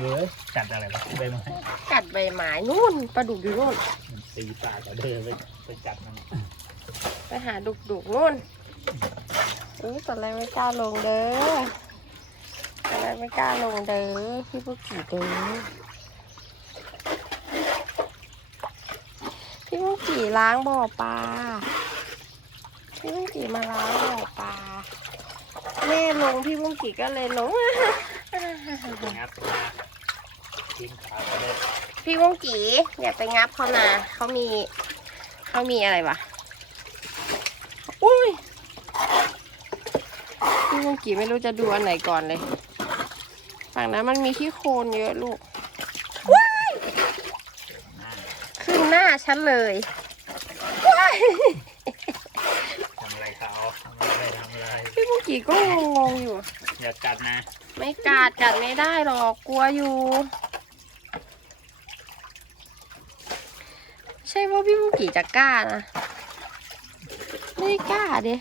เฮ้ยกัดอะไรวะใบไม้กัดใบไม้นู่นปลาดุกอยู่นู่นมันตีปากก็เดินไปไปกัดมันไปหาดุกดุกๆนู่นเอ้ยตอนแรกไม่กล้าลงเด้อตอนแรกไม่กล้าลงเด้อพี่พุกกี้เด้อพี่พุกกี้ล้างบ่อปลาพี่พุกกี้มาล้างบ่อปลาแม่ลงพี่พุกกี้ก็เลยลงงับมา ทิ้งขาก็ได้พี่วงกีอย่าไปงับเขานะเขามีเขามีอะไรวะอุ้ยพี่วงกีไม่รู้จะดูอันไหนก่อนเลย ฝั่งนั้นมันมีที่โคลนเยอะลูกหน้าขึ้นหน้าฉันเลยว้ายทำอะไรเขาทำอะไรทำอะไรพี่วงกีก็งงๆอยู่อย่ากัดนะ ไม่กัดกัดไม่ได้หรอกกลัวอยู่ ใช่ว่าพี่วงกีจะกล้านะ ไม่กล้าดิ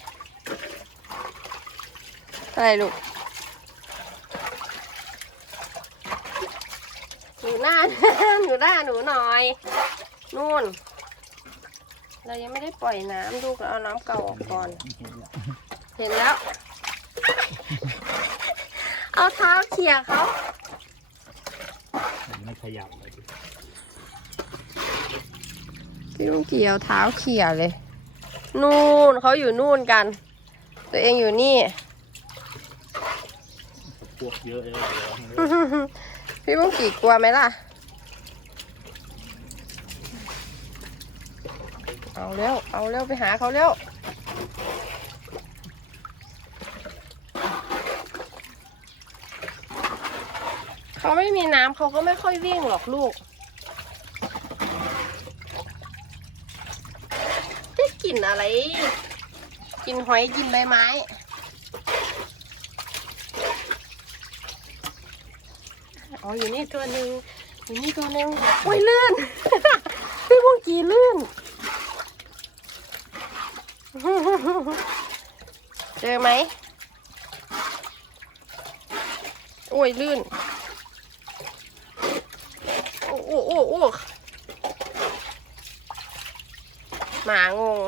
อะไรลูกหนูหน้า หนูหน้าหนูหน่อย นู่น เรายังไม่ได้ปล่อยน้ำลูกเราเอาน้ำเก่าออกก่อน เห็นแล้ว เอาเท้าเขี่ยเขาไม่ขยับเลย พี่ลุงเกียวเท้าเขี่ยเลย นู่นเขาอยู่นู่นกัน ตัวเองอยู่นี่ พวกเยอะเลยพี่ลุงกี่กลัวไหมล่ะ เอาเร็ว เอาเร็วไปหาเขาเร็ว เขาไม่มีน้ำเขาก็ไม่ค่อยวิ่งหรอกลูก ได้ กลิ่นอะไร กินหอยกินใบไม้อ๋ออยู่นี่ตัวหนึ่งอยู่นี่ตัวหนึ่งโอ้ยลื่นพี่พุงกีลื่น เจอไหมโอ้ยลื่น โอ้โอ้โอ้โอ้ หมางง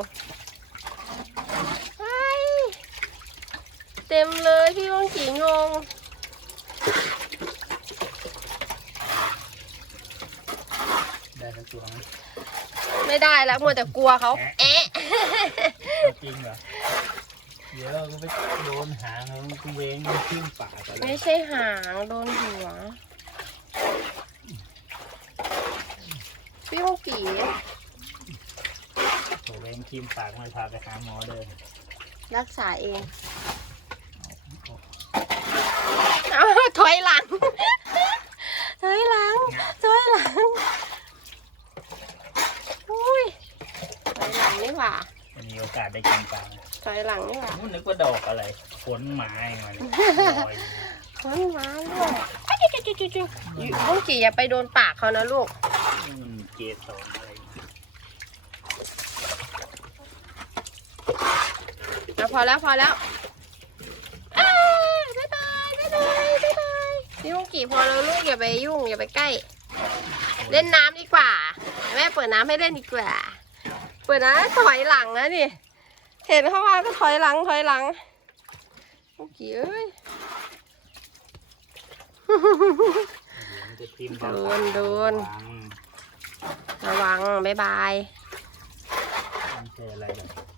ไปเต็มเลยพี่วงกีงง ได้ทั้งตัวไหมไม่ได้แล้วมัวแต่กลัวเขาแอะเอาจริงเหรอ เดี๋ยวก็ไปโดนหางแล้วกูเวงมันขึ้นปากกันเลไม่ยใช่หางโดนหัว พี่วงกี ตัวเวงทิ่มปากไม่พาไปหาหมอเลยรักษาเองเอาถอยหลัง ถอยหลัง ถอยหลัง อุ้ย ถอยหลังนี่หว่า จะมีโอกาสได้กินปลาถอยหลังนี่หว่าผมนึกว่าดอกอะไรขนหมาเองมันลอยอยู่คนมาด้วยจุ๊จุ๊จุ๊จุ๊วงกีอย่าไปโดนปากเขานะลูกนี่มันเกสรอะไร เนี่ยเอาพอแล้วพอแล้วอ้าวบ๊ายบายบ๊ายบายบ๊ายบายพี่มุงกี่พอแล้วลูกอย่าไปยุ่งอย่าไปใกล้ เล่นน้ำดีกว่า แม่เปิดน้ำให้เล่นดีกว่า เปิดน้ำถอยหลังนะนี่ เห็นเข้ามาก็ถอยหลังถอยหลังมุงกี่เอ้ยมันจะทิ่มโดนโดนระวังบ๊ายบายมันเจออะไรแบบ